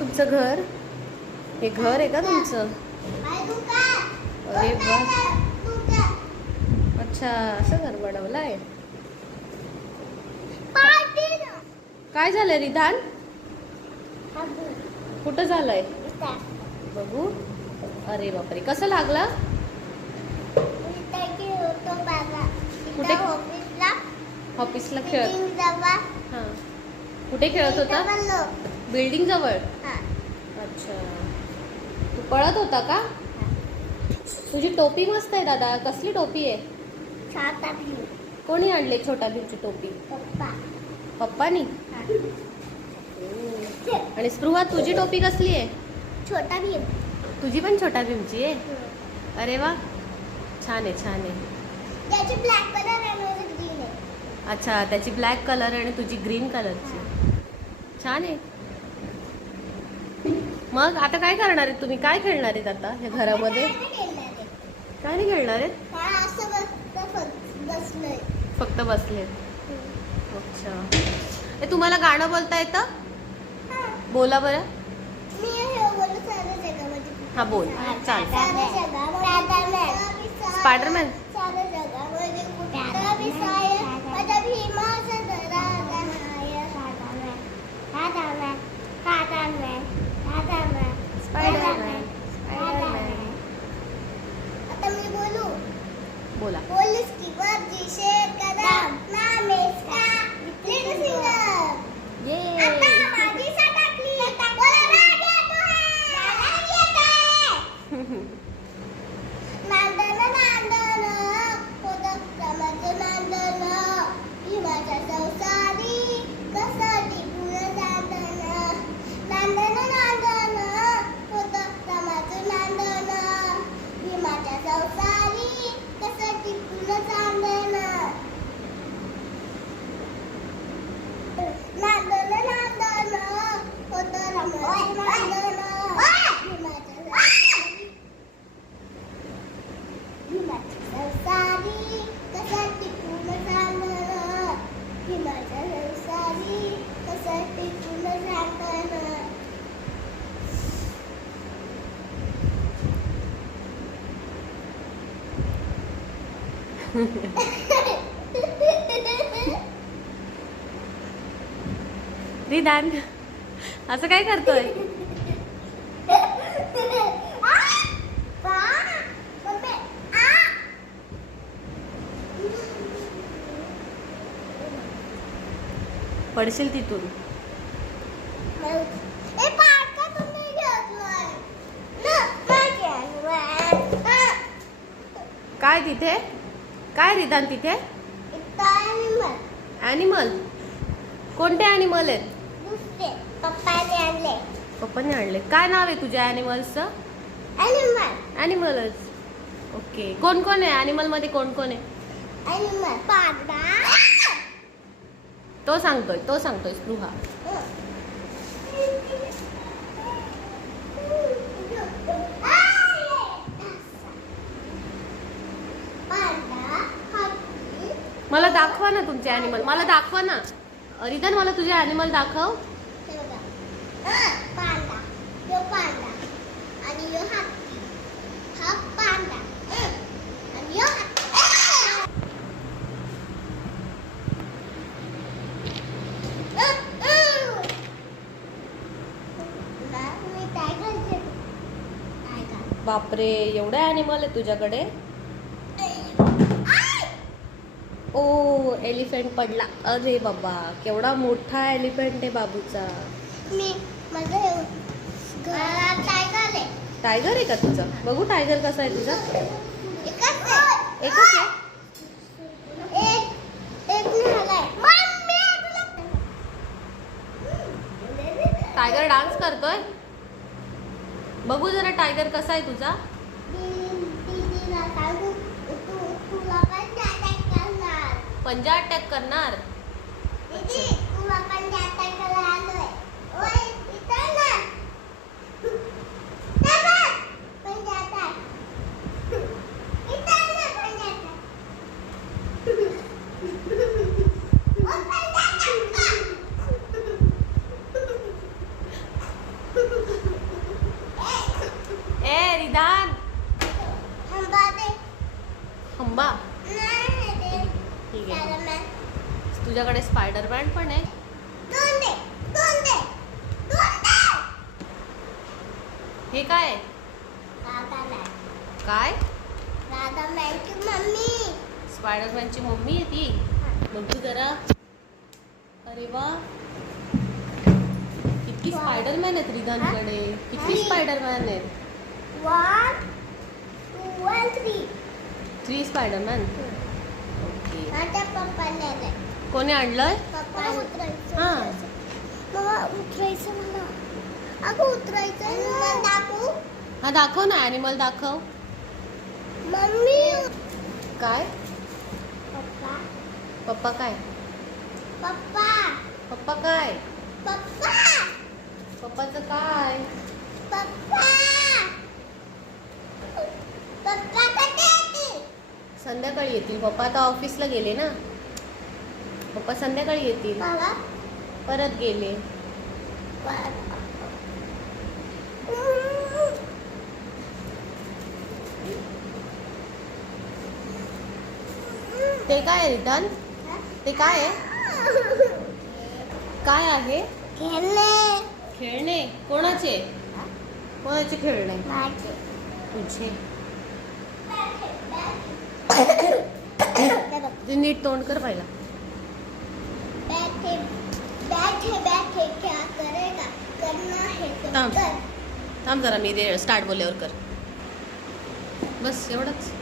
तुमचं घर, हे घर आहे का तुमचं? अरे वा, अच्छा असं घर बनवलं आहे. काय झालंय रिधान? कुठं झालंय बघू. अरे बापरे, कसं लागला? कुठे? ऑफिसला खेळत? हां, कुठे खेळत होता? बिल्डिंग जवळ. अच्छा, तू पळत होता का? तुझी टोपी मस्त आहे दादा. कसली टोपी आहे? छोटा भीम. कोणी आणले छोटा भीमची टोपी? पप्पा. पप्पानी. आणि स्पृहा तुझी टोपी कसली आहे? छोटा भीम. तुझी पण छोटा भीमची आहे? अरे वा, छान आहे छान आहे. त्याची ब्लॅक कलर आणि माझी ग्रीन आहे. अच्छा, त्याची ब्लॅक कलर आणि तुझी ग्रीन कलरची. छान आहे. मग आता काय करणार आहेत तुम्ही? काय खेळणार आहेत आता ह्या घरामध्ये? काय नाही खेळणार आहेत? फक्त बसले. अच्छा, हे तुम्हाला गाणं बोलता येतं? बोला बरं. हा बोल. चाल. स्पायडरमॅन. आता मी बोलू. बोला. पोलीस की वर्दी शेर कदम नाम इसका लिटिल सिंगर. आता माझी सटाकली बोला राग येतो है. नांदन नांदन होतं क्रमाचं नांदन भीमाच्या संसारी कसं टिपून नांदन. नांदन नांदन होतं क्रमाचं नांदन भीमाच्या संसारी कसं टिपून नांदन. नांदन नांदन होतं क्रमाचं नांदन भीमाच्या संसारी कसं टिपून नांदन भीमाच्या संसारी कसं टिपून नांदन. रिधान, असं काय करतोय? पडशील तिथून. काय तिथे? काय रिधान तिथे? ॲनिमल. कोणते ॲनिमल आहेत? पप्पाने आणले. पप्पाने आणले. काय नाव आहे तुझ्या ॲनिमल्सचं? ॲनिमलच. ओके. कोण कोण आहे ॲनिमल मध्ये? कोण कोण आहे? पांडा. तो सांगतोय स्पृहा. मला दाखवा ना तुमचे ॲनिमल. मला दाखवा ना रिधान, मला तुझे ॲनिमल दाखव. पांडा. यो पांडा आणि यो हत्ती. हा पांडा आणि यो हत्ती. बापरे, एवढे ॲनिमल आहे तुझ्याकडे? ओ, एलिफंट पडला. अरे बाबा, केवढा मोठा एलिफंट आहे बाबूचा. टायगर आहे का तुझा? बघू टायगर कसा आहे तुझा. एकच आहे. टायगर डान्स करतोय. बघू जरा टायगर कसा आहे तुझा. पंजा अटॅक करणार. ए रिदान हंबा दे. हंबा नाही दे. ठीक आहे. स्पायडरमॅन. तुझ्याकडे स्पायडरमॅन पण आहे. दोन दे. दोन दे. दोन दे. हे काय आहे? राधामॅन. काय? राधामॅनची मम्मी. स्पायडरमॅनची मम्मी आहे ती. मग तू जरा अरे वा किती वा. स्पायडरमॅन आहेत रिदानकडे. किती आणि- स्पायडरमॅन आहेत. 1 2 and 3. 3 स्पायडरमॅन. ओके. माझ्या पप्पाने आलंय. कोणी आणलंय? पप्पा उतरायचं. हा. मम्मा उतरायचं मला. अगं उतरायचं. मला दाखवू. हा दाखव ना ॲनिमल दाखव. मम्मी. काय? पप्पा. पप्पा काय? पप्पा. पप्पा काय? पप्पा. पप्पाचं काय? पप्पा. पप्पा कधी येतील? संध्याकाळी येतील. पप्पा आता ऑफिसला गेले ना. पप्पा संध्याकाळी येतील. बाबा. परत गेले. ते काय आहे रिदान? ते काय आहे? काय आहे? खेळणे. खेळणे. कोणाचे? कोणाचे खेळणे? माझे. तुझे. ते नीट तोंड कर पाहिला. बैठे बैठे बैठे क्या करेगा करना है तो थांब. कर. थांब जरा मी स्टार्ट बोलल्यावर कर. बस एवढंच.